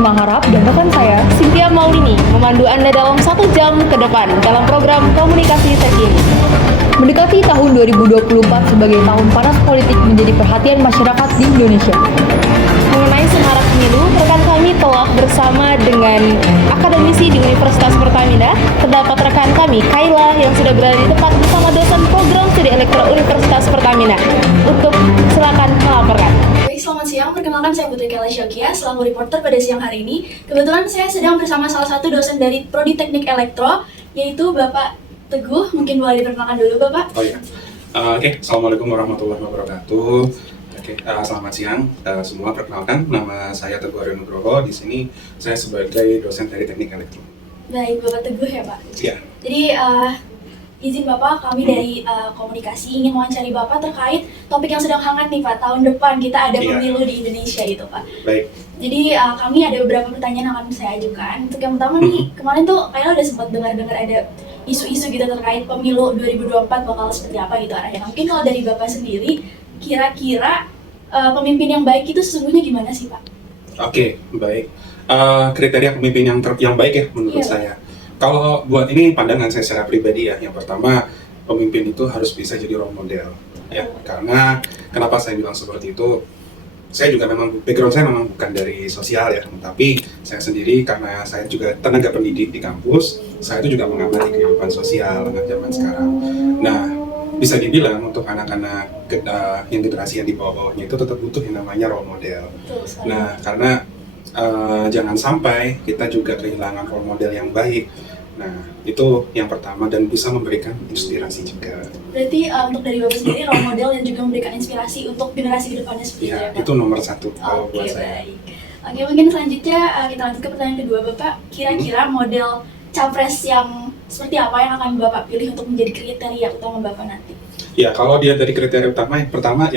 Maharap dan rekan saya, Cynthia Maulini, memandu Anda dalam 1 jam ke depan dalam program komunikasi terkini. Mendekati tahun 2024 sebagai tahun panas politik menjadi perhatian masyarakat di Indonesia. Mengenai semarak pemilu, rekan kami telah bersama dengan akademisi di Universitas Pertamina. Terdapat rekan kami, Kayla, yang sudah berada di tempat bersama dosen program studi elektro Universitas Pertamina. Untuk silakan melaporkan. Baik, selamat siang. Perkenalkan, saya Putri Kayla Syokia selaku reporter pada siang hari ini. Kebetulan saya sedang bersama salah satu dosen dari Prodi Teknik Elektro, yaitu Bapak Teguh. Mungkin boleh diperkenalkan dulu, Bapak. Oh iya. Oke. Assalamualaikum warahmatullahi wabarakatuh. Selamat siang semua. Perkenalkan, nama saya Teguh Aryo Nugroho. Di sini saya sebagai dosen dari Teknik Elektro. Baik, Bapak Teguh ya, Pak. Iya. Jadi izin Bapak, kami dari komunikasi ingin mewawancari Bapak terkait topik yang sedang hangat nih, Pak. Tahun depan kita ada pemilu di Indonesia itu, Pak. Baik. Jadi kami ada beberapa pertanyaan yang akan saya ajukan. Untuk yang pertama nih, kemarin tuh kayaknya udah sempat dengar ada isu-isu gitu terkait pemilu 2024 bakal seperti apa gitu arahnya. Mungkin kalau dari Bapak sendiri, kira-kira pemimpin yang baik itu sesungguhnya gimana sih, Pak? Oke, baik. Kriteria pemimpin yang baik ya menurut saya. Kalau buat ini pandangan saya secara pribadi ya, yang pertama pemimpin itu harus bisa jadi role model ya. Karena kenapa saya bilang seperti itu? Saya juga memang background saya memang bukan dari sosial ya, tapi saya sendiri karena saya juga tenaga pendidik di kampus, saya itu juga mengamati kehidupan sosial anak zaman sekarang. Nah, bisa dibilang untuk anak-anak yang generasi yang di bawah-bawahnya itu tetap butuh yang namanya role model. Nah, karena jangan sampai kita juga kehilangan role model yang baik. Nah, itu yang pertama dan bisa memberikan inspirasi juga. Berarti untuk dari Bapak sendiri role model dan juga memberikan inspirasi untuk generasi kedepannya seperti itu ya, Pak? Itu nomor satu kalau buat saya. Baik. Oke, mungkin selanjutnya kita lanjut ke pertanyaan kedua, Bapak. Kira-kira model capres yang seperti apa yang akan Bapak pilih untuk menjadi kriteria utama Bapak nanti? Ya, kalau dia dari kriteria utama, yang pertama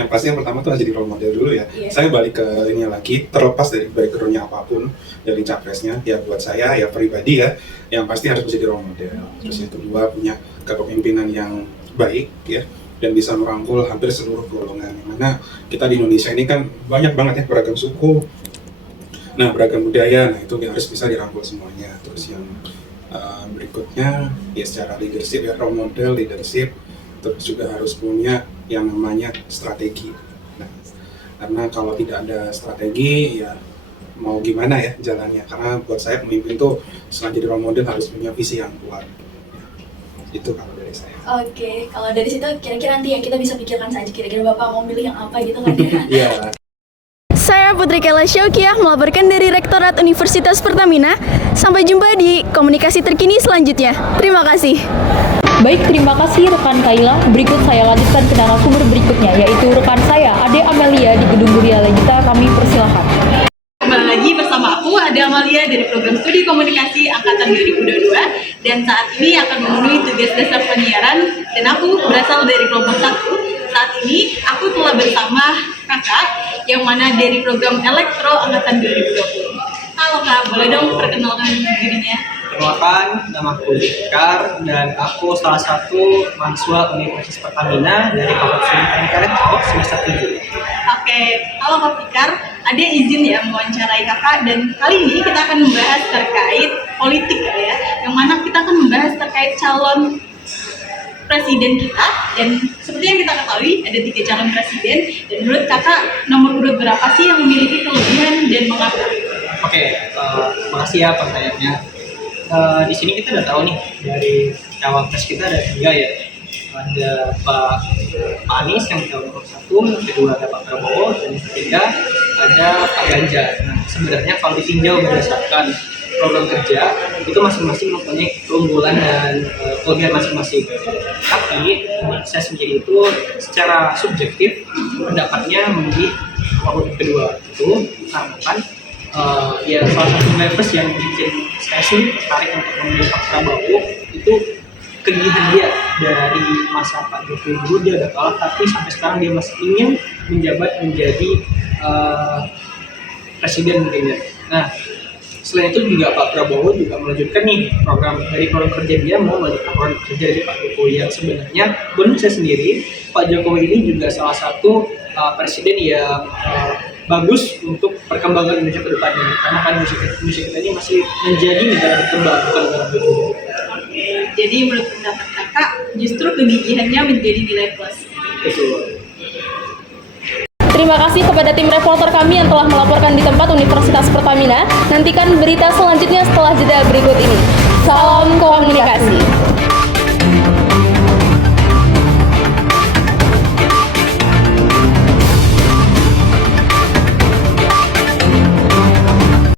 tuh harus jadi role model dulu ya. Saya balik ke ini lagi, terlepas dari backgroundnya apapun dari capresnya, ya buat saya ya pribadi ya, yang pasti harus menjadi role model. Terus yang kedua punya kepemimpinan yang baik ya, dan bisa merangkul hampir seluruh golongan. Dimana kita di Indonesia ini kan banyak banget ya beragam suku, nah beragam budaya, nah itu harus bisa dirangkul semuanya. Terus yang berikutnya ya secara leadership ya, role model leadership. Terus juga harus punya yang namanya strategi. Nah, karena kalau tidak ada strategi, ya mau gimana ya jalannya. Karena buat saya pemimpin tuh selain jadi role model harus punya visi yang kuat. Itu kalau dari saya. Oke, kalau dari situ kira-kira nanti ya kita bisa pikirkan saja kira-kira Bapak mau milih yang apa gitu kan ya. Iya. Saya Putri Kayla Syokia melaporkan dari Rektorat Universitas Pertamina. Sampai jumpa di komunikasi terkini selanjutnya. Terima kasih. Baik, terima kasih rekan Kayla. Berikut saya lanjutkan ke narasumber berikutnya, yaitu rekan saya, Ade Amelia di Gedung Buria Legita. Kami persilahkan. Kembali lagi bersama aku, Ade Amalia dari Program Studi Komunikasi Angkatan 2022, dan saat ini akan memenuhi tugas dasar penyiaran, dan aku berasal dari kelompok 1. Saat ini aku telah bersama kakak yang mana dari Program Elektro Angkatan 2020. Halo Kak, boleh dong perkenalkan dirinya? Perkenalkan, nama aku Fikar dan aku salah satu mahasiswa Universitas Pertamina dari Fakultas Teknik Elektro semester 7. Oke, halo Kak Fikar, Ade izin ya mewawancarai kakak, dan kali ini kita akan membahas terkait politik ya, yang mana kita akan membahas terkait calon presiden kita, dan seperti yang kita ketahui ada 3 calon presiden, dan menurut kakak nomor urut berapa sih yang memiliki kelebihan dan mengapa? Oke, makasih ya pertanyaannya. Di sini kita udah tahu nih dari cawapres kita ada 3 ya. Ada Pak Anies yang nomor 1, yang kedua ada Pak Prabowo, dan yang ketiga ada Pak Ganjar. Nah, sebenarnya kalau ditinjau berdasarkan program kerja itu masing-masing mempunyai keunggulan dan kelebihan masing-masing. Tapi saya sendiri itu secara subjektif pendapatnya memilih nomor kedua itu karena kan ya salah satu members yang bikin saya sih tertarik untuk memilih Pak Prabowo itu kegigihan dia dari masa Pak Jokowi dulu. Dia udah kalah tapi sampai sekarang dia masih ingin menjabat menjadi presiden mungkin ya. Nah, selain itu juga Pak Prabowo juga melanjutkan nih program kerja dia, mau melanjutkan program kerja dari Pak Jokowi yang sebenarnya menurut saya sendiri Pak Jokowi ini juga salah satu presiden yang bagus untuk perkembangan Indonesia ke depannya. Karena kan musik kita ini masih menjadi negara berkembang, bukan negara maju. Jadi menurut pendapat kakak, justru kegigihannya menjadi nilai plus. Betul. Terima kasih kepada tim reporter kami yang telah melaporkan di tempat Universitas Pertamina. Nantikan berita selanjutnya setelah jeda berikut ini. Salam komunikasi.